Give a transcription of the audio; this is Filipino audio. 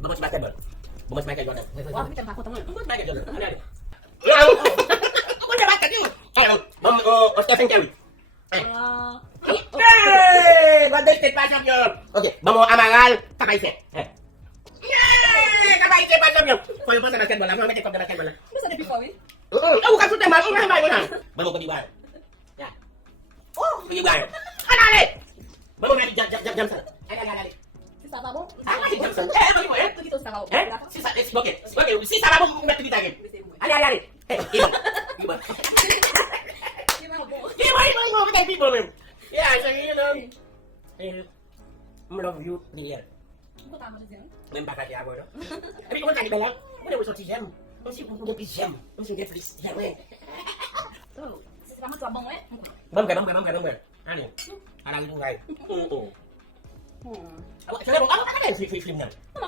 Vamos basketball. Vamos Michael Jordan. Wah, kita takut teman. Vamos Michael Jordan. Ano? Vamos na basket yun. Ano? Vamos o Stephen Curry. Golden State pa champion. Okay, vamos Amaral Kakaise. Kakaise pa champion. Kaya pa sa basketball, ang mga tikop na basketball. Bisa ada before we. Bukan sudah malu lah main mana. Baru pergi bar. Ya. Oh, pergi bar. Ada. Baru nanti jam sana. Ada. Sisa kamu? Apa sih jam sana? Pergi bar. Begitu sisa kamu. Sisa oke. Oke, sisa kamu berarti kita game. Ada. Ibu. Gimana mau kita people mem. Ya, saya love you player. Aku tak mau sih. Mem bakal dia apa? Tapi kau tak dibilang, kau dah usah jam. Mesti punya jam. Mesti dia please. Ya, weh. Tuh, sisa kamu cabang we. Bam. Ano? Alang itu guys. Awak saya apa kan film film